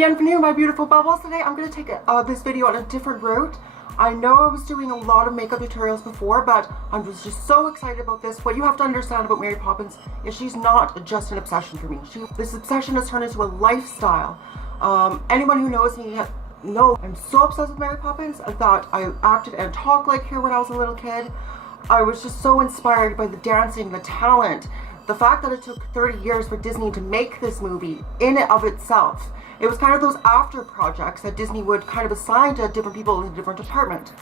Bienvenue, my beautiful bubbles. Today I'm going to take this video on a different route. I know I was doing a lot of makeup tutorials before, but I'm just so excited about this. What you have to understand about Mary Poppins is she's not just an obsession for me. This obsession has turned into a lifestyle. Anyone who knows me knows I'm so obsessed with Mary Poppins. I thought I acted and talked like her when I was a little kid. I was just so inspired by the dancing, the talent, the fact that it took 30 years for Disney to make this movie in and of itself. It was kind of those after projects that Disney would kind of assign to different people in a different department.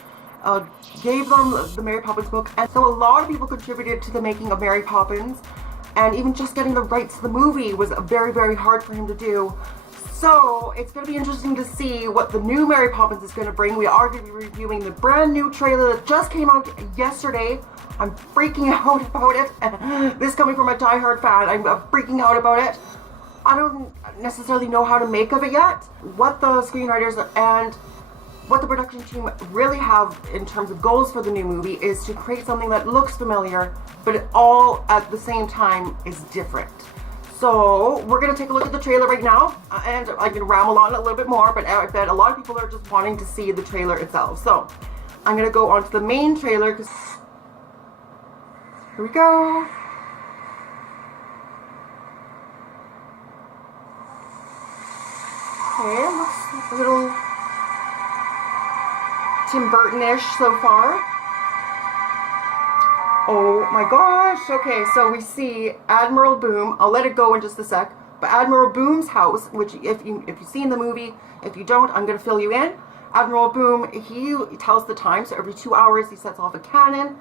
Gave them the Mary Poppins book, and so a lot of people contributed to the making of Mary Poppins, and even just getting the rights to the movie was very, very hard for him to do. So it's going to be interesting to see what the new Mary Poppins is going to bring. We are going to be reviewing the brand new trailer that just came out yesterday. I'm freaking out about it. This coming from a diehard fan, I'm freaking out about it. I don't necessarily know how to make of it yet. What the screenwriters and what the production team really have in terms of goals for the new movie is to create something that looks familiar, but it all at the same time is different. So we're going to take a look at the trailer right now, and I can ramble on a little bit more, but I bet a lot of people are just wanting to see the trailer itself. So I'm going to go on to the main trailer, because here we go. Okay, looks a little Tim Burton-ish so far. Oh my gosh. Okay, so we see Admiral Boom. I'll let it go in just a sec. But Admiral Boom's house, which if you've seen the movie, if you don't, I'm going to fill you in. Admiral Boom, he tells the time, so every 2 hours he sets off a cannon.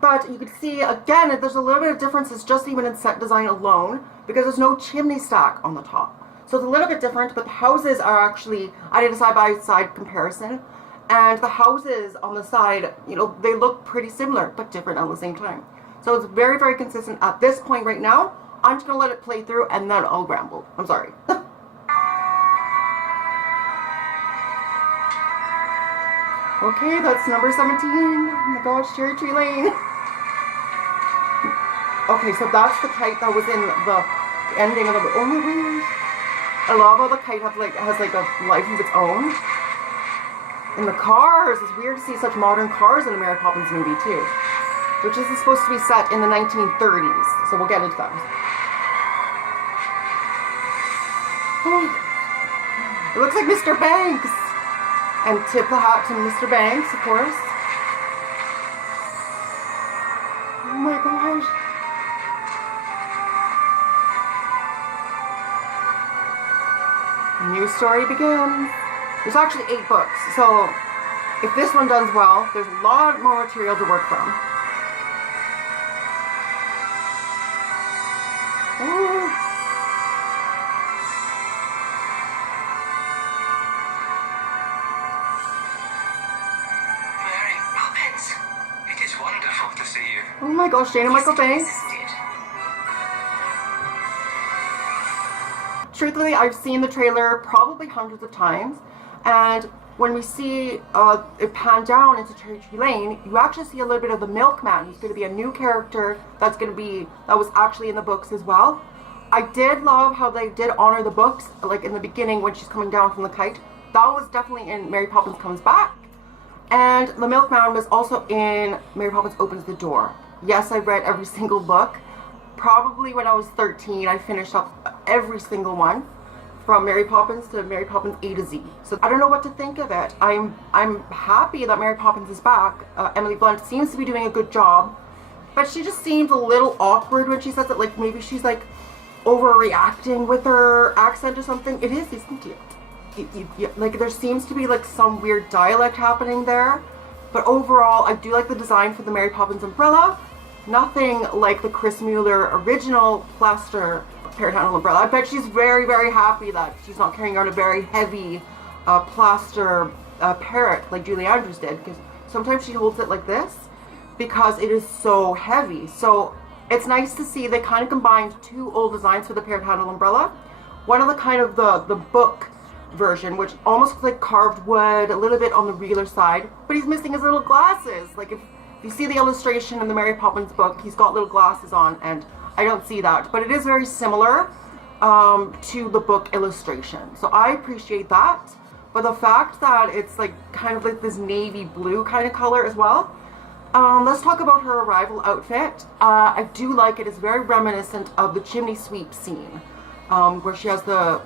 But you can see, again, there's a little bit of differences just even in set design alone, because there's no chimney stack on the top. So it's a little bit different, but the houses are actually, I did a side-by-side comparison, and the houses on the side, you know, they look pretty similar, but different at the same time. So it's very, very consistent at this point right now. I'm just going to let it play through, and then I'll ramble. I'm sorry. Okay, that's number 17. Oh my gosh, Cherry Tree Lane. Okay, so that's the kite that was in the ending of the, oh my gosh. I love how the kite has like a life of its own. And the cars, it's weird to see such modern cars in a Mary Poppins movie too. Which is supposed to be set in the 1930s. So we'll get into that. Oh, it looks like Mr. Banks. And tip the hat to Mr. Banks, of course. Oh my gosh. A new story begins. There's actually 8 books, so if this one does well, there's a lot more material to work from. Ooh. Mary Poppins, it is wonderful to see you. Oh my gosh, Jane and Michael Banks. Truthfully, I've seen the trailer probably hundreds of times, and when we see it pan down into Cherry Tree Lane, you actually see a little bit of the milkman, who's going to be a new character that was actually in the books as well. I did love how they did honor the books, like in the beginning when she's coming down from the kite. That was definitely in Mary Poppins Comes Back. And the milkman was also in Mary Poppins Opens the Door. Yes, I've read every single book. Probably when I was 13, I finished up every single one, from Mary Poppins to Mary Poppins A to Z. So I don't know what to think of it. I'm happy that Mary Poppins is back. Emily Blunt seems to be doing a good job, but she just seems a little awkward when she says it. Like maybe she's like overreacting with her accent or something. It is, isn't it? Like there seems to be like some weird dialect happening there. But overall, I do like the design for the Mary Poppins umbrella. Nothing like the Chris Mueller original plaster parrot handle umbrella. I bet she's very, very happy that she's not carrying out a very heavy plaster parrot like Julie Andrews did, because sometimes she holds it like this because it is so heavy. So it's nice to see they kind of combined 2 old designs for the parrot handle umbrella. One of the kind of the book version, which almost looks like carved wood, a little bit on the realer side, but he's missing his little glasses. Like if you see the illustration in the Mary Poppins book, he's got little glasses on, and I don't see that. But it is very similar. to the book illustration. So I appreciate that. But the fact that it's like kind of like this navy blue kind of color as well. Let's talk about her arrival outfit. I do like it. It's very reminiscent of the chimney sweep scene, where she has the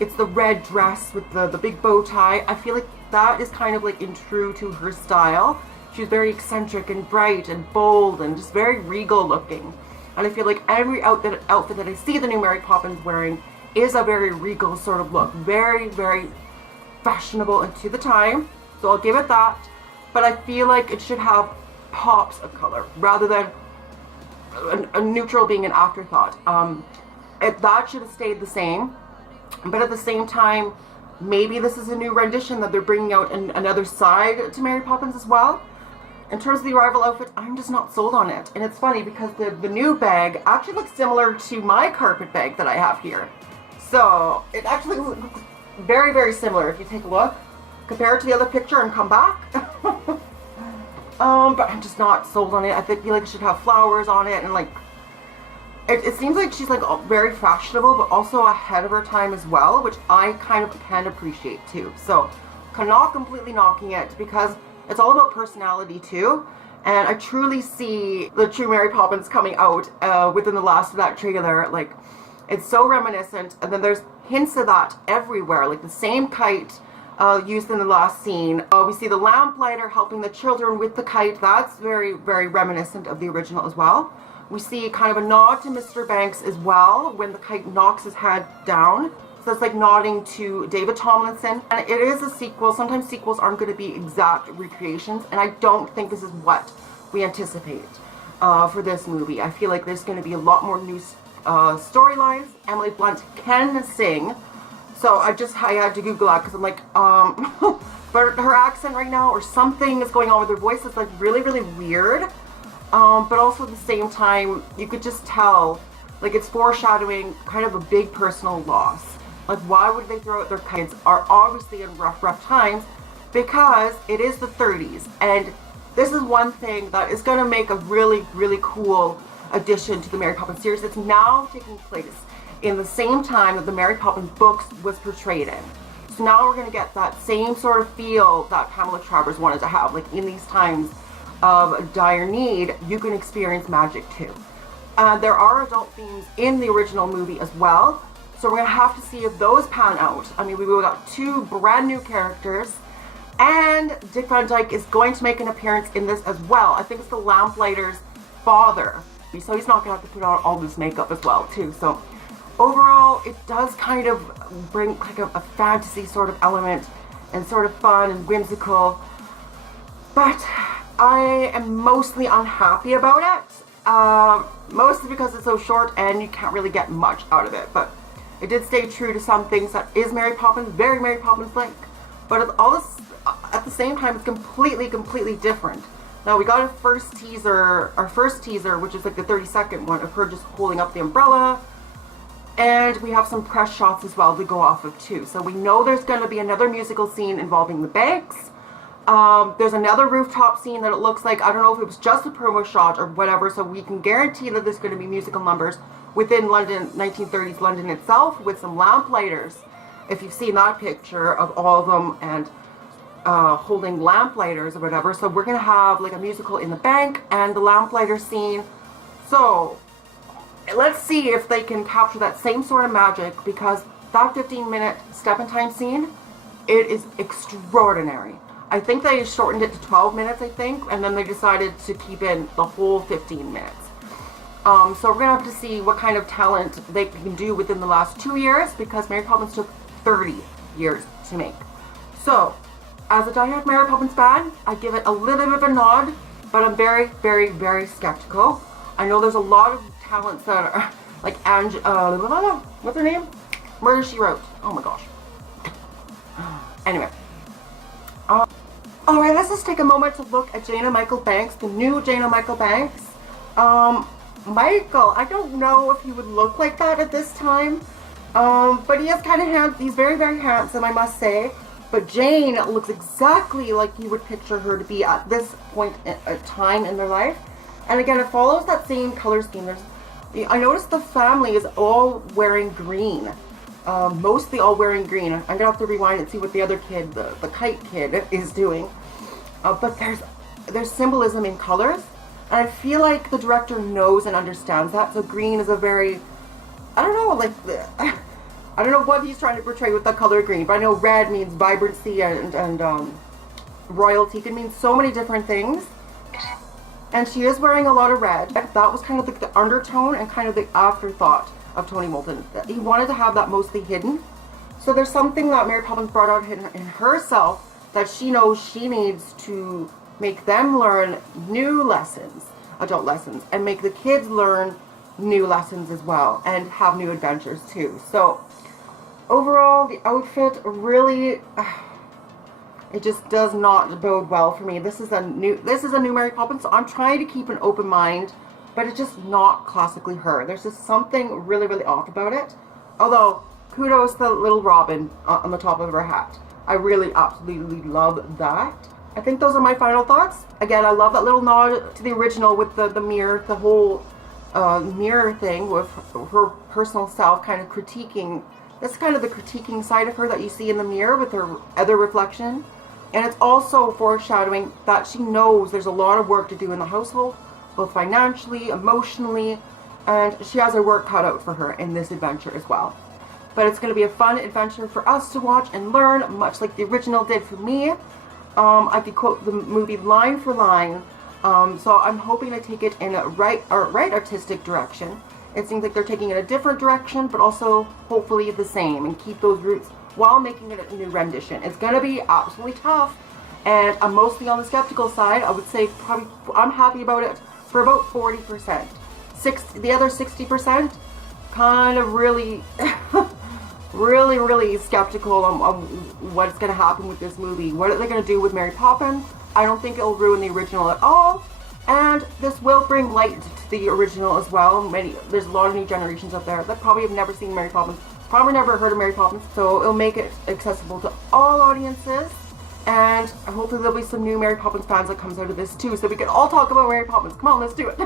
it's the red dress with the big bow tie. I feel like that is kind of like in true to her style. She's very eccentric and bright and bold and just very regal looking. And I feel like every outfit that I see the new Mary Poppins wearing is a very regal sort of look. Very, very fashionable and to the time. So I'll give it that. But I feel like it should have pops of color rather than a neutral being an afterthought. That should have stayed the same. But at the same time, maybe this is a new rendition that they're bringing out another side to Mary Poppins as well. In terms of the arrival outfit, I'm just not sold on it. And it's funny because the new bag actually looks similar to my carpet bag that I have here. So it actually looks very, very similar if you take a look. Compare it to the other picture and come back. But I'm just not sold on it. I feel like it should have flowers on it and like it seems like she's like very fashionable but also ahead of her time as well, which I kind of can appreciate too. So not completely knocking it because it's all about personality too. And I truly see the true Mary Poppins coming out within the last of that trailer. Like it's so reminiscent, and then there's hints of that everywhere, like the same kite used in the last scene. We see the lamplighter helping the children with the kite. That's very, very reminiscent of the original as well. We see kind of a nod to Mr. Banks as well when the kite knocks his head down. So it's like nodding to David Tomlinson. And it is a sequel. Sometimes sequels aren't going to be exact recreations, and I don't think this is what we anticipate for this movie. I feel like there's going to be a lot more new storylines. Emily Blunt can sing. So I had to Google that because I'm like, but her accent right now or something is going on with her voice. It's like really, really weird. But also at the same time, you could just tell, like it's foreshadowing kind of a big personal loss. Like why would they throw out their kids are obviously in rough times because it is the 30s. And this is one thing that is going to make a really, really cool addition to the Mary Poppins series. It's now taking place in the same time that the Mary Poppins books was portrayed in. So now we're going to get that same sort of feel that Pamela Travers wanted to have. Like in these times of dire need, you can experience magic too. There are adult themes in the original movie as well. So we're going to have to see if those pan out. I mean, we've got two brand new characters. And Dick Van Dyke is going to make an appearance in this as well. I think it's the lamplighter's father. So he's not going to have to put on all this makeup as well too. So overall, it does kind of bring like a fantasy sort of element and sort of fun and whimsical. But I am mostly unhappy about it. Mostly because it's so short and you can't really get much out of it. But it did stay true to some things that is Mary Poppins, very Mary Poppins-like. But all this, at the same time, it's completely different. Now we got our first teaser, which is like the 30-second one of her just holding up the umbrella. And we have some press shots as well to go off of too. So we know there's going to be another musical scene involving the Banks. There's another rooftop scene that it looks like, I don't know if it was just a promo shot or whatever, so we can guarantee that there's going to be musical numbers within London, 1930s London itself, with some lamplighter's. If you've seen that picture of all of them and holding lamplighter's or whatever. So we're going to have like a musical in the bank and the lamplighter scene. So let's see if they can capture that same sort of magic, because that 15-minute step in time scene, it is extraordinary. I think they shortened it to 12 minutes, I think, and then they decided to keep in the whole 15 minutes. So we're going to have to see what kind of talent they can do within the last 2 years, because Mary Poppins took 30 years to make. So, as a diehard Mary Poppins fan, I give it a little bit of a nod, but I'm very skeptical. I know there's a lot of talents that are, like what's her name? Murder, She Wrote. Oh my gosh. Anyway. Alright, let's just take a moment to look at Jana Michael Banks, the new Jana Michael Banks. Michael, I don't know if he would look like that at this time, but he is kind of he's very handsome, I must say. But Jane looks exactly like you would picture her to be at this point in time in their life. And again, it follows that same color scheme. There's I noticed the family is all wearing green. Mostly all wearing green. I'm gonna have to rewind and see what the other kid, the kite kid, is doing. But there's symbolism in colors, and I feel like the director knows and understands that. So green is a very, I don't know, like I don't know what he's trying to portray with the color green, but I know red means vibrancy and royalty. It can mean so many different things. And she is wearing a lot of red. That was kind of the undertone and kind of the afterthought of Tony Moulton. He wanted to have that mostly hidden. So there's something that Mary Poppins brought out in herself that she knows she needs to make them learn new lessons, adult lessons, and make the kids learn new lessons as well, and have new adventures too. So overall, the outfit really, it just does not bode well for me. This is a new Mary Poppins, so I'm trying to keep an open mind, but it's just not classically her. There's just something really, really off about it. Although, kudos to little Robin on the top of her hat. I really absolutely love that. I think those are my final thoughts. Again, I love that little nod to the original with the mirror, the whole mirror thing with her personal self kind of critiquing. That's kind of the critiquing side of her that you see in the mirror with her other reflection. And it's also foreshadowing that she knows there's a lot of work to do in the household, both financially, emotionally, and she has her work cut out for her in this adventure as well. But it's going to be a fun adventure for us to watch and learn, much like the original did for me. I could quote the movie line for line, so I'm hoping to take it in a right artistic direction. It seems like they're taking it a different direction, but also hopefully the same, and keep those roots while making it a new rendition. It's going to be absolutely tough, and I'm mostly on the skeptical side. I would say probably I'm happy about it for about 40%. The other 60%, kind of really, really skeptical on what's going to happen with this movie. What are they going to do with Mary Poppins? I don't think it'll ruin the original at all. And this will bring light to the original as well. There's a lot of new generations out there that probably have never seen Mary Poppins, probably never heard of Mary Poppins, so it'll make it accessible to all audiences. And hopefully there'll be some new Mary Poppins fans that comes out of this too, so we can all talk about Mary Poppins. Come on, let's do it.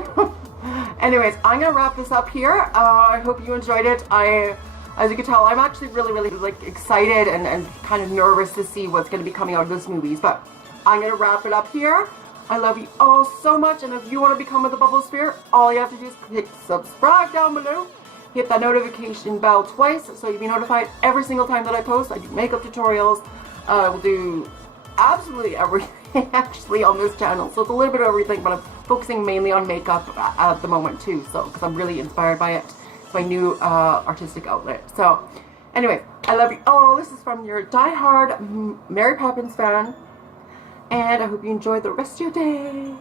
Anyways, I'm gonna wrap this up here. I hope you enjoyed it. As you can tell, I'm actually really like excited and kind of nervous to see what's gonna be coming out of this movie. But I'm gonna wrap it up here. I love you all so much, and if you want to become with the Bubble Sphere, all you have to do is click subscribe down below. Hit that notification bell twice so you'll be notified every single time that I post. I do makeup tutorials. We'll do absolutely everything actually on this channel. So it's a little bit of everything, but I'm focusing mainly on makeup at the moment too. So because I'm really inspired by it. It's my new artistic outlet. So anyway, I love you all. This is from your diehard Mary Poppins fan. And I hope you enjoy the rest of your day.